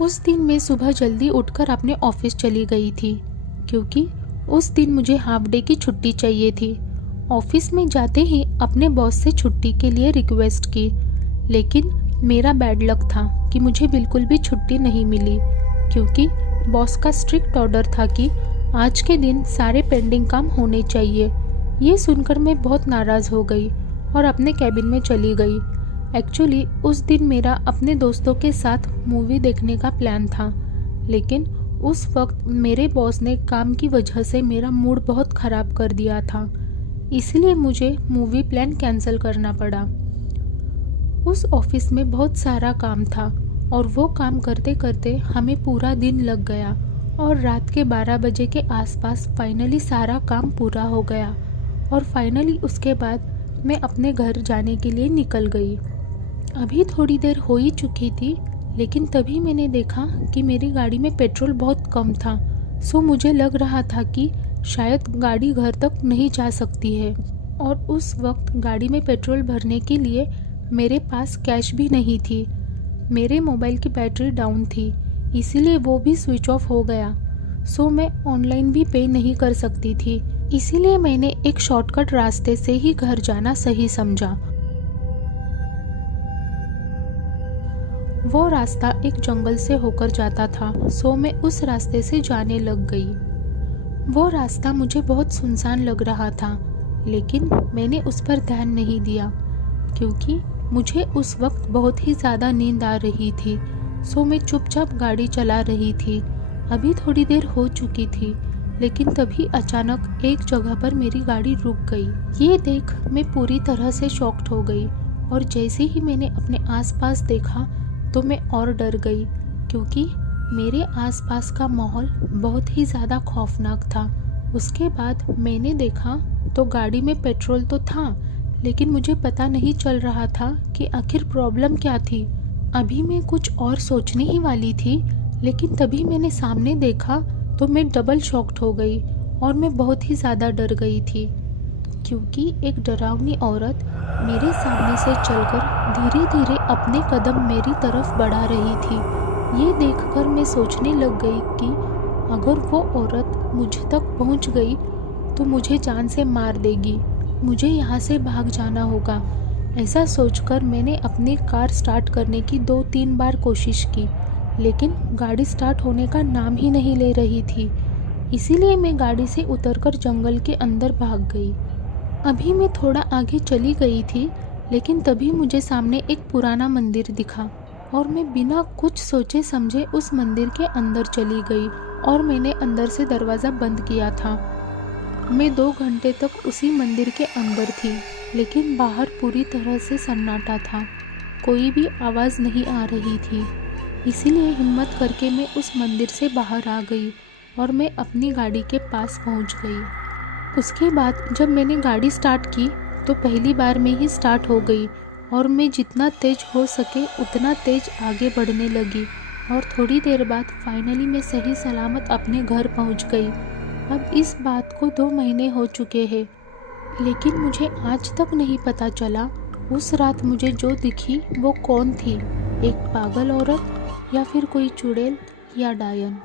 उस दिन मैं सुबह जल्दी उठकर अपने ऑफिस चली गई थी क्योंकि उस दिन मुझे हाफ डे की छुट्टी चाहिए थी। ऑफिस में जाते ही अपने बॉस से छुट्टी के लिए रिक्वेस्ट की, लेकिन मेरा बैड लक था कि मुझे बिल्कुल भी छुट्टी नहीं मिली क्योंकि बॉस का स्ट्रिक्ट ऑर्डर था कि आज के दिन सारे पेंडिंग काम होने चाहिए। ये सुनकर मैं बहुत नाराज़ हो गई और अपने कैबिन में चली गई। एक्चुअली उस दिन मेरा अपने दोस्तों के साथ मूवी देखने का प्लान था, लेकिन उस वक्त मेरे बॉस ने काम की वजह से मेरा मूड बहुत ख़राब कर दिया था, इसलिए मुझे मूवी प्लान कैंसिल करना पड़ा। उस ऑफिस में बहुत सारा काम था और वो काम करते करते हमें पूरा दिन लग गया और रात के 12 बजे के आसपास फाइनली सारा काम पूरा हो गया और फाइनली उसके बाद मैं अपने घर जाने के लिए निकल गई। अभी थोड़ी देर हो ही चुकी थी, लेकिन तभी मैंने देखा कि मेरी गाड़ी में पेट्रोल बहुत कम था। सो मुझे लग रहा था कि शायद गाड़ी घर तक नहीं जा सकती है और उस वक्त गाड़ी में पेट्रोल भरने के लिए मेरे पास कैश भी नहीं थी। मेरे मोबाइल की बैटरी डाउन थी, इसीलिए वो भी स्विच ऑफ हो गया। सो मैं ऑनलाइन भी पे नहीं कर सकती थी, इसीलिए मैंने एक शॉर्टकट रास्ते से ही घर जाना सही समझा। वो रास्ता एक जंगल से होकर जाता था, सो मैं उस रास्ते से जाने लग गई। वो रास्ता मुझे बहुत सुनसान लग रहा था, लेकिन मैंने उस पर ध्यान नहीं दिया क्योंकि मुझे उस वक्त बहुत ही ज़्यादा नींद आ रही थी। सो मैं चुपचाप गाड़ी चला रही थी। अभी थोड़ी देर हो चुकी थी, लेकिन तभी अचानक एक जगह पर मेरी गाड़ी रुक गई। ये देख मैं पूरी तरह से शॉक्ड हो गई और जैसे ही मैंने अपने आसपास देखा तो मैं और डर गई क्योंकि मेरे आसपास का माहौल बहुत ही ज़्यादा खौफनाक था। उसके बाद मैंने देखा तो गाड़ी में पेट्रोल तो था, लेकिन मुझे पता नहीं चल रहा था कि आखिर प्रॉब्लम क्या थी। अभी मैं कुछ और सोचने ही वाली थी, लेकिन तभी मैंने सामने देखा तो मैं डबल शॉक्ड हो गई और मैं बहुत ही ज़्यादा डर गई थी क्योंकि एक डरावनी औरत मेरे सामने से चलकर धीरे धीरे अपने कदम मेरी तरफ बढ़ा रही थी। ये देखकर मैं सोचने लग गई कि अगर वो औरत मुझ तक पहुंच गई तो मुझे जान से मार देगी, मुझे यहाँ से भाग जाना होगा। ऐसा सोचकर मैंने अपनी कार स्टार्ट करने की 2-3 बार कोशिश की, लेकिन गाड़ी स्टार्ट होने का नाम ही नहीं ले रही थी। इसीलिए मैं गाड़ी से उतरकर जंगल के अंदर भाग गई। अभी मैं थोड़ा आगे चली गई थी, लेकिन तभी मुझे सामने एक पुराना मंदिर दिखा और मैं बिना कुछ सोचे समझे उस मंदिर के अंदर चली गई और मैंने अंदर से दरवाज़ा बंद किया था। मैं 2 घंटे तक उसी मंदिर के अंदर थी, लेकिन बाहर पूरी तरह से सन्नाटा था, कोई भी आवाज़ नहीं आ रही थी। इसीलिए हिम्मत करके मैं उस मंदिर से बाहर आ गई और मैं अपनी गाड़ी के पास पहुंच गई। उसके बाद जब मैंने गाड़ी स्टार्ट की तो पहली बार में ही स्टार्ट हो गई और मैं जितना तेज़ हो सके उतना तेज़ आगे बढ़ने लगी और थोड़ी देर बाद फाइनली मैं सही सलामत अपने घर पहुंच गई। अब इस बात को 2 महीने हो चुके हैं, लेकिन मुझे आज तक नहीं पता चला उस रात मुझे जो दिखी वो कौन थी, एक पागल औरत या फिर कोई चुड़ैल या डायन।